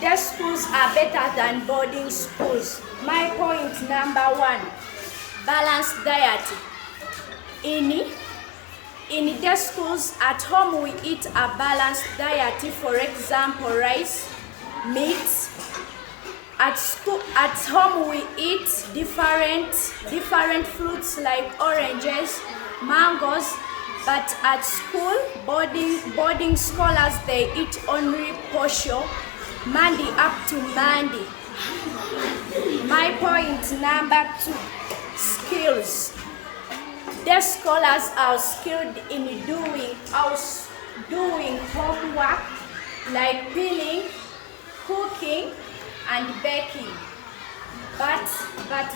Day schools are better than boarding schools. My point number one, balanced diet. In day schools, at home we eat a balanced diet, for example, rice, meat. At home we eat different fruits like oranges, mangoes, but at school, boarding scholars, they eat only posho, Monday up to Monday. My point number two, skills. The scholars are skilled in doing homework like peeling, cooking, and baking. But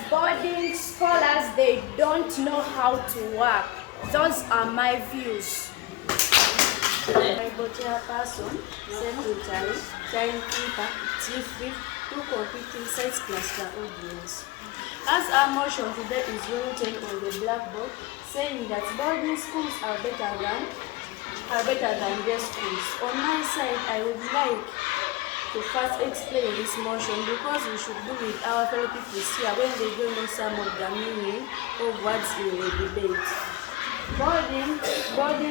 boarding scholars, they don't know how to work. Those are my views. Bible chairperson, secretary, timekeeper, chief whip, two competing science cluster audience. As our motion today is written on the blackboard, saying that boarding schools are better than day schools. On my side, I would like to first explain this motion because we should do with our fellow people here when they don't know some of the meaning of words in the debate. Boarding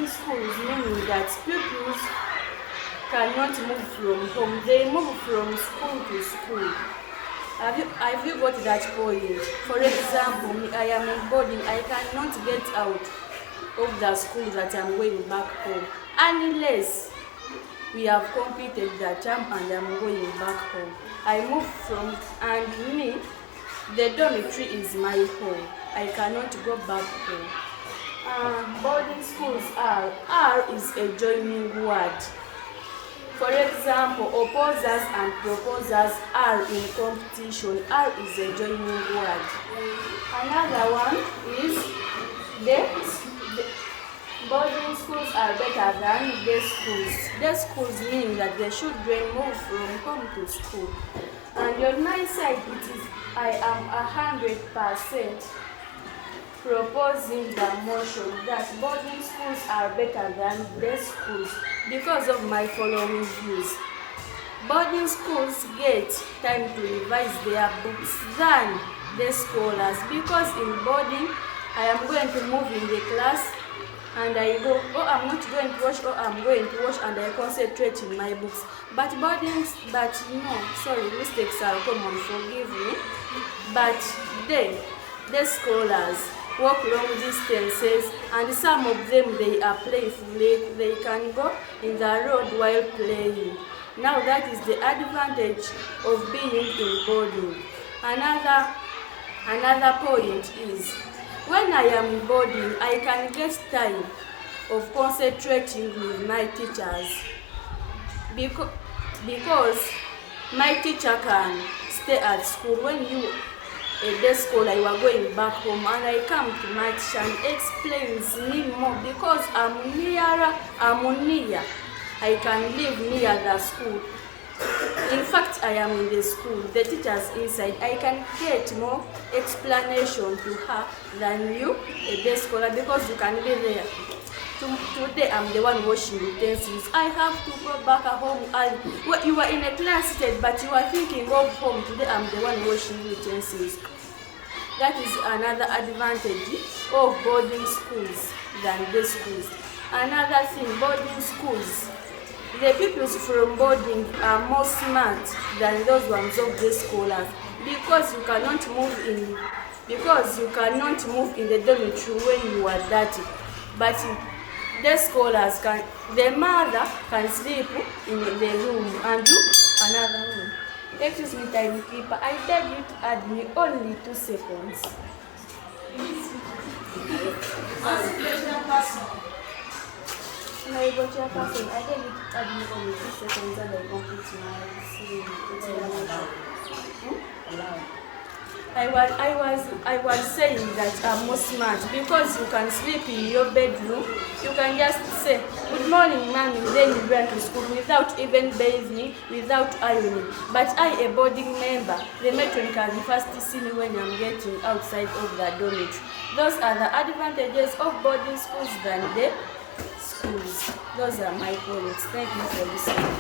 schools meaning that pupils cannot move from home. They move from school to school. Have you got that point? For example, I am in boarding. I cannot get out of the school that I'm going back home unless we have completed the term and I'm going back home. I move from, and me, the dormitory is my home. I cannot go back home. Boarding schools are is a joining word. For example, opposers and proposers are in competition. Are is a joining word. Another one is the boarding schools are better than day schools. Day schools mean that the children move from home to school. And on my side, I am 100% proposing the motion that boarding schools are better than day schools because of my following views. Boarding schools get time to revise their books than day scholars because in boarding I am going to move in the class and I go, oh, I'm not going to watch, or I'm going to watch, and I concentrate in my books. But mistakes are common, forgive me. But the scholars walk long distances, and some of them, they are playful. They can go in the road while playing. Now that is the advantage of being in boarding. Another point is, when I am in boarding, I can get time of concentrating with my teachers because my teacher can stay at school. When you a day scholar, you are going back home, and I come to my teacher and explains me more because I'm near. I can live near the school. In fact, I am in the school, the teacher's inside. I can get more explanation to her than you, a day scholar, because you can be there. Today I'm the one washing utensils. I have to go back home. You are in a class seated, but you are thinking of home. Today I'm the one washing utensils. That is another advantage of boarding schools than day schools. Another thing, boarding schools, the pupils from boarding are more smart than those ones of the scholars because you cannot move in the dormitory when you are dirty. But the scholars can, the mother can sleep in the room and do another room. Excuse me, timekeeper, I beg you to add me only 2 seconds. My chairperson, I beg you to add me only 2 seconds and I complete I was saying that I'm more smart because you can sleep in your bedroom. You can just say, good morning, mommy, then you run to school without even bathing, without ironing. But I, a boarding member, the matron can first see me when I'm getting outside of the dormitory. Those are the advantages of boarding schools than the schools. Those are my points. Thank you for listening.